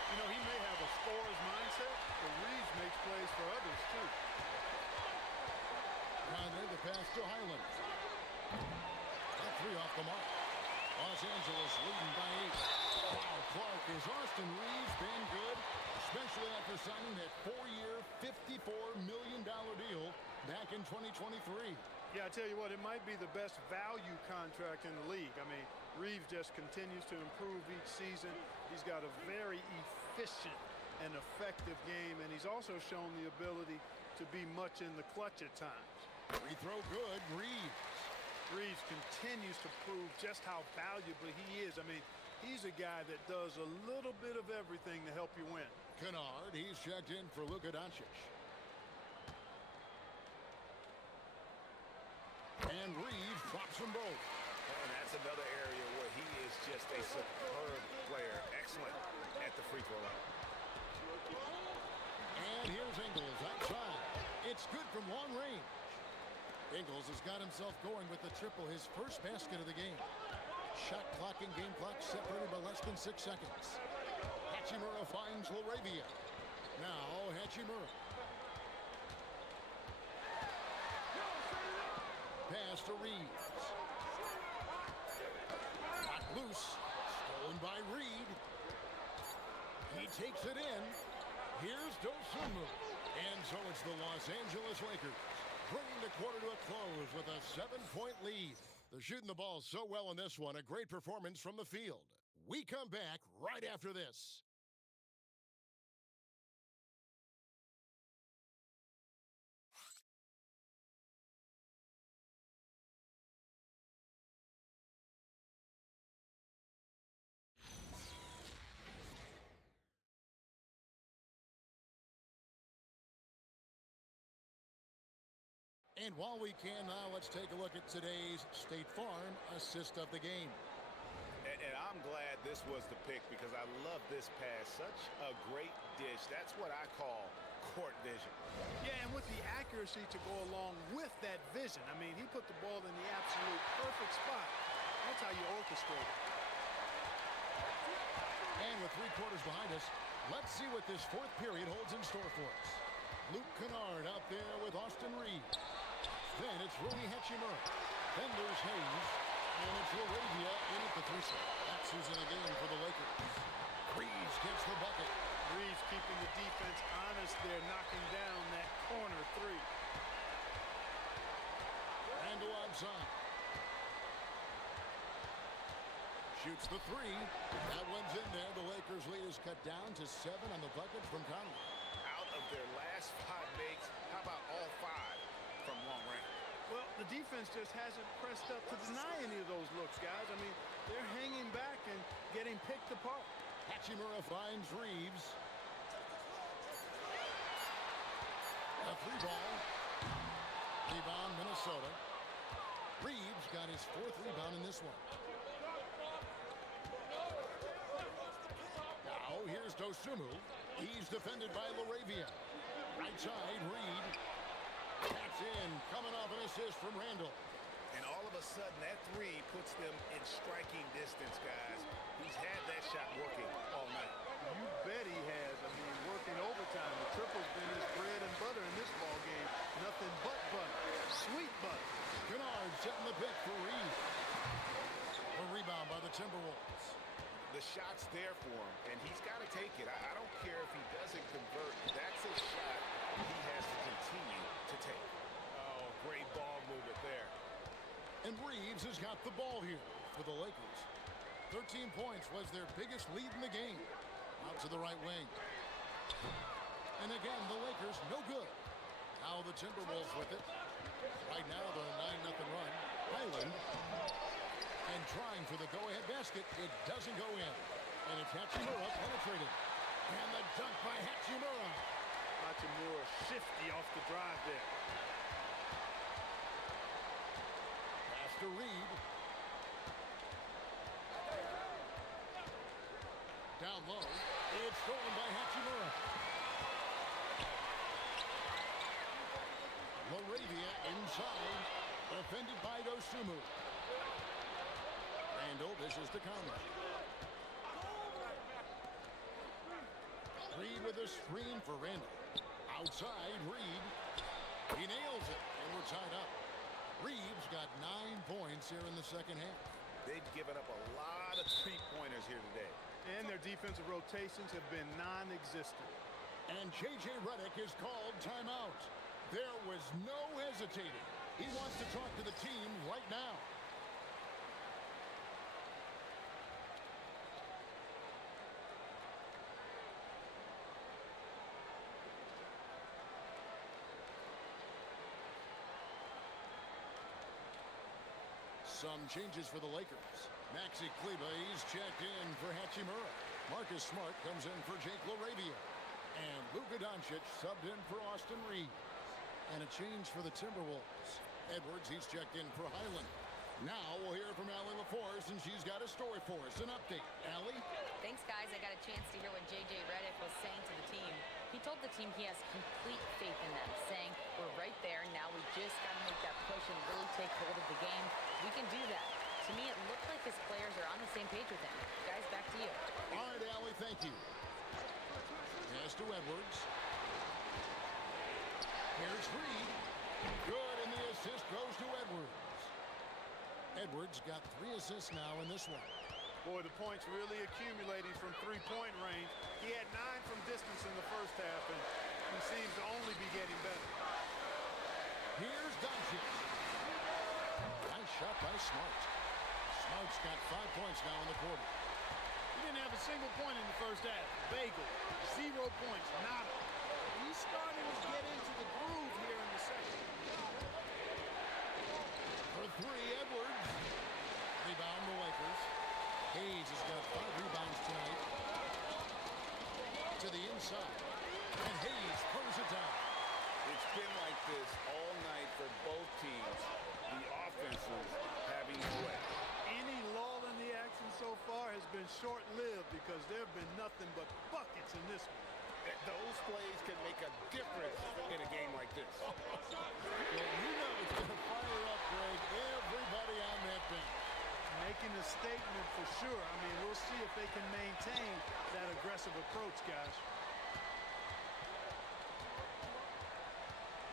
You know, he may have a scorer's mindset, but Reeves makes plays for others, too. Conley, the pass to Highland. That 3 off the mark. Los Angeles leading by 8. Wow, Clark, is Austin Reeves been good, especially after signing that 4-year, $54 million deal back in 2023. Yeah, I tell you what, it might be the best value contract in the league. I mean, Reeves just continues to improve each season. He's got a very efficient and effective game, and he's also shown the ability to be much in the clutch at times. Free throw good, Reeves. Reeves continues to prove just how valuable he is. I mean, he's a guy that does a little bit of everything to help you win. Kennard, he's checked in for Luka Dončić. And Reeves drops them both. And that's another area where he is just a superb player. Excellent at the free throw line. And here's Ingles outside. It's good from long range. Ingles has got himself going with the triple, his first basket of the game. Shot clock and game clock separated by less than 6 seconds. Hachimura finds LaRavia. Now Hachimura. Pass to Reeves. Knocked loose. Stolen by Reed. He takes it in. Here's Dosunmu. And so it's the Los Angeles Lakers bringing the quarter to a close with a 7-point lead. They're shooting the ball so well in this one. A great performance from the field. We come back right after this. And while we can now, let's take a look at today's State Farm assist of the game. And I'm glad this was the pick because I love this pass. Such a great dish. That's what I call court vision. Yeah, and with the accuracy to go along with that vision. I mean, he put the ball in the absolute perfect spot. That's how you orchestrate it. And with 3 quarters behind us, let's see what this 4th period holds in store for us. Luke Kennard out there with Austin Reeves. Then it's Rui Hachimura. Then there's Hayes. And it's Laravia in at the 3-slot. That's who's in the game for the Lakers. Reeves gets the bucket. Reeves keeping the defense honest there, knocking down that corner 3. Randall outside. Shoots the 3. That one's in there. The Lakers lead is cut down to 7 on the bucket from Conley. Out of their last 5 makes, how about all 5 from long range? Well, the defense just hasn't pressed up to deny any of those looks, guys. I mean, they're hanging back and getting picked apart. Hachimura finds Reeves. A 3 ball. Rebound, Minnesota. Reeves got his 4th rebound in this one. Now here's Dosunmu. He's defended by Laravia. Right side, Reed. That's in. Coming off an assist from Randall. And all of a sudden, that 3 puts them in striking distance, guys. He's had that shot working all night. You bet he has. I mean, working overtime. The triple's been his bread and butter in this ball game. Nothing but butter. Sweet butter. Kennard setting the pick for Reed. A rebound by the Timberwolves. The shot's there for him, and he's got to take it. I don't care if he doesn't convert. That's a shot he has to continue to take. Oh, great ball movement there. And Reeves has got the ball here for the Lakers. 13 points was their biggest lead in the game. Out to the right wing. And again, the Lakers no good. Now the Timberwolves with it. Right now, the 9-0 run. Highland. And trying for the go-ahead basket. It doesn't go in. And it's Hachimura penetrated. And the dunk by Hachimura. Hachimura shifty off the drive there. Pass to Reed. Down low. It's stolen by Hachimura. Laravia inside. Defended by Dosunmu. Randall dishes to Conley. Reed with a screen for Randall. Outside, Reed. He nails it, and we're tied up. Reeves got 9 points here in the second half. They've given up a lot of 3-pointers here today. And their defensive rotations have been non-existent. And J.J. Redick is called timeout. There was no hesitating. He wants to talk to the team right now. Some changes for the Lakers. Maxi Kleber, he's checked in for Hachimura. Marcus Smart comes in for Jake Laravia. And Luka Dončić subbed in for Austin Reeves. And a change for the Timberwolves. Edwards, he's checked in for Highland. Now we'll hear from Allie LaForce, and she's got a story for us. An update. Allie? Thanks, guys. I got a chance to hear what J.J. Redick was saying to the team. He told the team he has complete faith in them, saying, we're right there. Now we just got to make that push and really take hold of the game. We can do that. To me, it looked like his players are on the same page with him. Guys, back to you. All right, Allie, thank you. Pass to Edwards. Here's Reed. Good, and the assist goes to Edwards. Edwards got 3 assists now in this one. Boy, the points really accumulating from 3-point range. He had 9 from distance in the first half, and he seems to only be getting better. Here's Dončić. Nice shot by Smart. Smart's got 5 points now in the quarter. He didn't have a single point in the first half. Bagel, 0 points, nada. He's starting to get into the groove here in the second. For 3, Edwards. Rebound the Lakers. Hayes has got 5 rebounds tonight. To the inside. And Hayes pulls it down. It's been like this all night for both short-lived because there have been nothing but buckets in this one. Those plays can make a difference in a game like this. Well, you know it's going to fire up, Greg, everybody on that bench. Making a statement for sure. I mean, we'll see if they can maintain that aggressive approach, guys.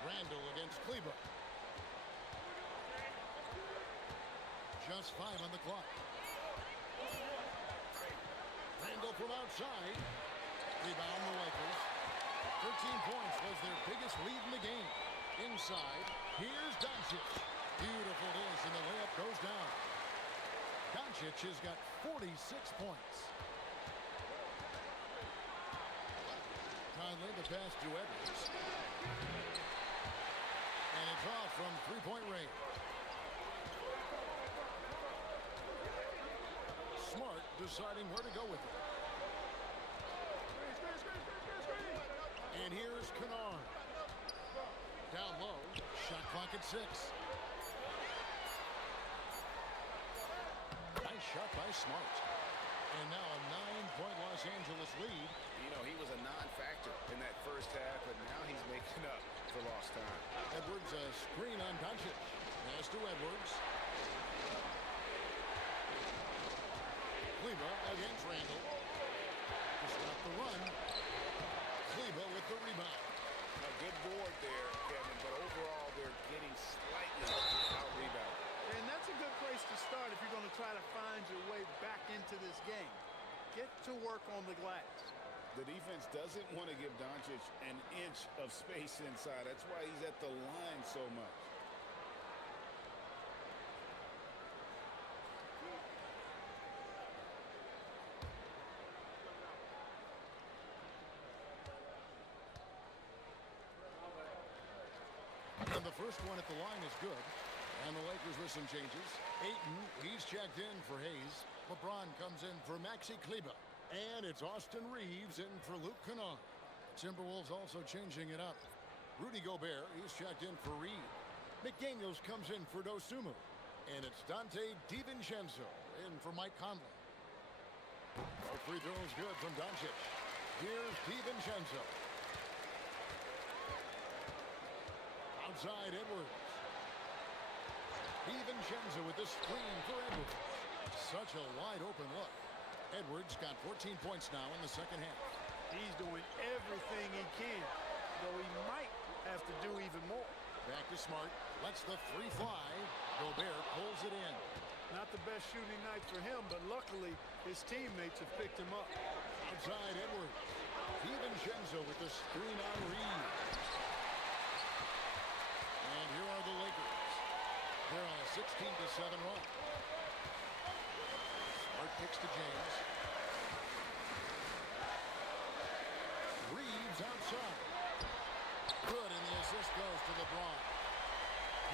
Randall against Kleber. Just 5 on the clock. Randall from outside. Rebound the Lakers. 13 points was their biggest lead in the game. Inside, here's Dončić. Beautiful dish, and the layup goes down. Dončić has got 46 points. Conley, the pass to Edwards. And it's off from three-point range. Smart deciding where to go with it. And here's Kennard. Down low. Shot clock at 6. Nice shot by Smart. And now a 9-point Los Angeles lead. You know, he was a non-factor in that first half, but now he's making up for lost time. Edwards a screen on Dončić. Pass to Edwards. Kleber against Randall. To stop the run. Kleber with the rebound. A good board there, Kevin, but overall they're getting slightly out-rebounded. And that's a good place to start if you're going to try to find your way back into this game. Get to work on the glass. The defense doesn't want to give Dončić an inch of space inside. That's why he's at the line so much. And the first one at the line is good. And the Lakers with some changes. Ayton, he's checked in for Hayes. LeBron comes in for Maxi Kleber. And it's Austin Reeves in for Luka Dončić. Timberwolves also changing it up. Rudy Gobert, he's checked in for Reed. McDaniels comes in for Dosunmu. And it's Dante DiVincenzo in for Mike Conley. A free throw is good from Dončić. Here's DiVincenzo. Outside Edwards. DiVincenzo with the screen for Edwards. Such a wide open look. Edwards got 14 points now in the second half. He's doing everything he can, though he might have to do even more. Back to Smart. Lets the three fly. Gobert pulls it in. Not the best shooting night for him, but luckily his teammates have picked him up. Outside Edwards. DiVincenzo with the screen on Reed. And here are the Lakers. They're on a 16-7 run. Smart kicks to James. Reeves outside. Good, and the assist goes to LeBron.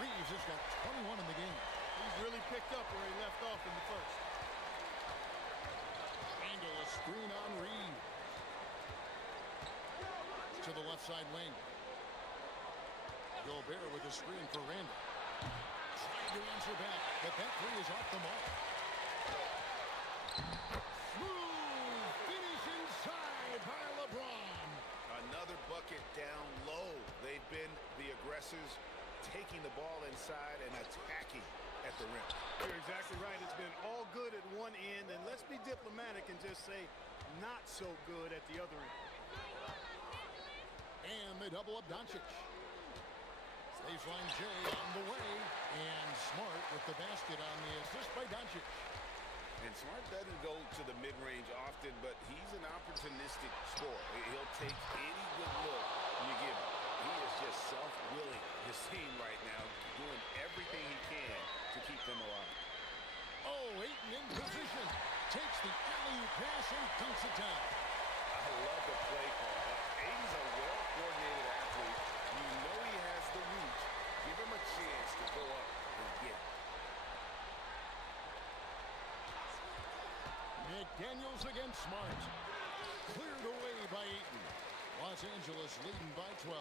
Reeves has got 21 in the game. He's really picked up where he left off in the first. Randall a screen on Reeves. To the left side lane. Gobert with a screen for Randall. Trying to answer back, but that three is off the mark. Smooth finish inside by LeBron. Another bucket down low. They've been the aggressors, taking the ball inside and attacking at the rim. You're exactly right. It's been all good at one end, and let's be diplomatic and just say not so good at the other end. And they double up Dončić. Baseline J on the way. And Smart with the basket on the assist by Dončić. And Smart doesn't go to the mid-range often, but he's an opportunistic scorer. He'll take any good look you give him. He is just self-willing his team right now, doing everything he can to keep them alive. Oh, Ayton in position. Takes the alley-oop pass and dunks it down. I love the play call. Ayton's a well-coordinated athlete. You know he has the reach. Give him a chance to go up and get it. McDaniels against Smart. Cleared away by Ayton. Los Angeles leading by 12.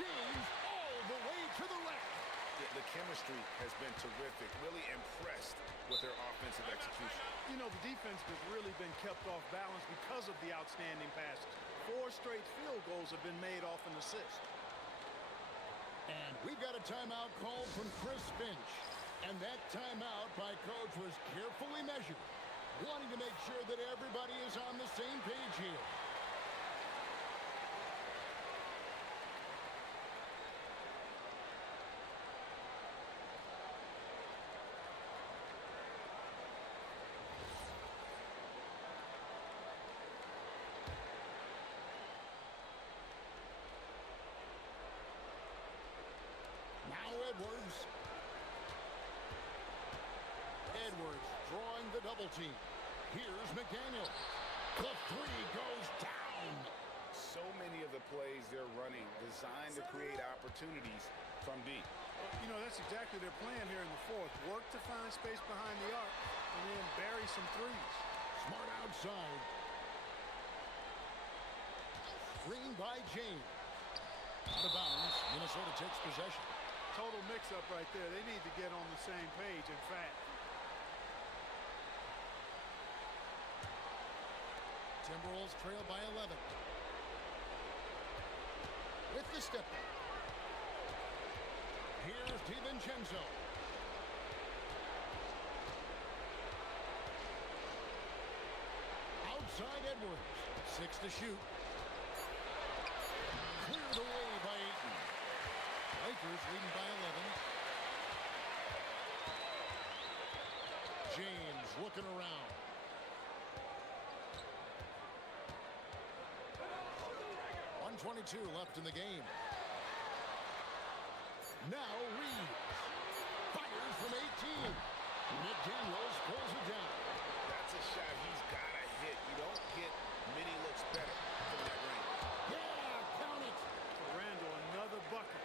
James all the way to the left. The chemistry has been terrific. Really impressed with their offensive execution. You know, the defense has really been kept off balance because of the outstanding passes. 4 straight field goals have been made off an assist. And we've got a timeout called from Chris Finch. And that timeout by Coach was carefully measured, wanting to make sure that everybody is on the same page here. Edwards drawing the double team. Here's McDaniel. The 3 goes down. So many of the plays they're running designed to create opportunities from deep. You know, that's exactly their plan here in the fourth. Work to find space behind the arc and then bury some threes. Smart outside. Screen by James. Out of bounds. Minnesota takes possession. Total mix-up right there. They need to get on the same page and fast. Timberwolves trail by 11. With the step back. Here's DiVincenzo. Outside Edwards. 6 to shoot. Cleared away by Ayton. Lakers leading by 11. James looking around. .22 left in the game. Now Reeves fires from 18. McDaniels pulls it down. That's a shot he's got to hit. You don't get many looks better from that range. Yeah, count it. Randall, another bucket.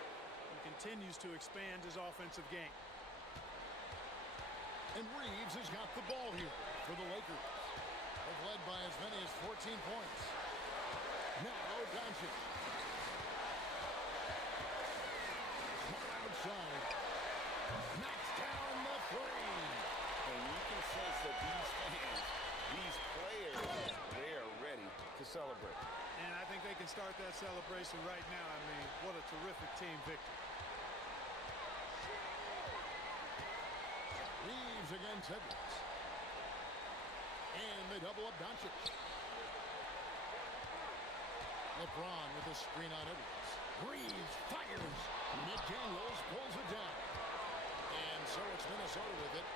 He continues to expand his offensive game. And Reeves has got the ball here for the Lakers. They've led by as many as 14 points. Now Dončić. Smart outside. Knocks down the 3. And you can sense that these fans, these players, they are ready to celebrate. And I think they can start that celebration right now. I mean, what a terrific team victory. Reeves against Edwards. And they double up Dončić. LeBron with a screen on Edwards. Reeves fires. McDaniels pulls it down. And so it's Minnesota with it.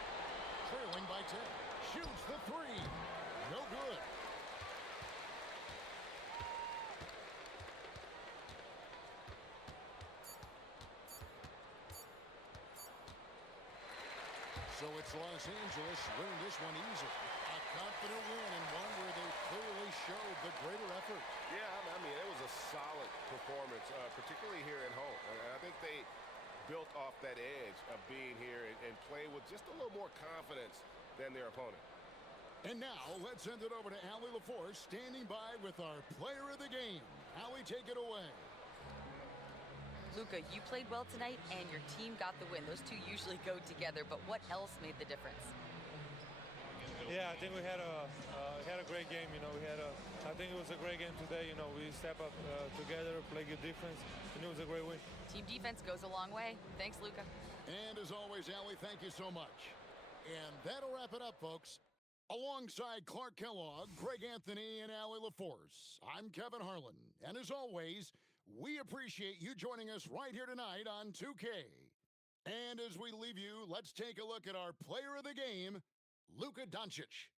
Trailing by 10. Shoots the 3. No good. So it's Los Angeles winning this one easily. A confident win and one where they clearly showed the greater effort. Yeah, I mean, it was a solid performance, particularly here at home. And I think they built off that edge of being here and played with just a little more confidence than their opponent. And now let's send it over to Allie LaForce standing by with our player of the game. Allie, take it away. Luka, you played well tonight, and your team got the win. Those two usually go together, but what else made the difference? Yeah, I think we had a great game. You know, I think it was a great game today. You know, we step up together, play good defense, and it was a great win. Team defense goes a long way. Thanks, Luka. And as always, Allie, thank you so much. And that'll wrap it up, folks. Alongside Clark Kellogg, Greg Anthony, and Allie LaForce, I'm Kevin Harlan. And as always, we appreciate you joining us right here tonight on 2K. And as we leave you, let's take a look at our player of the game, Luka Dončić.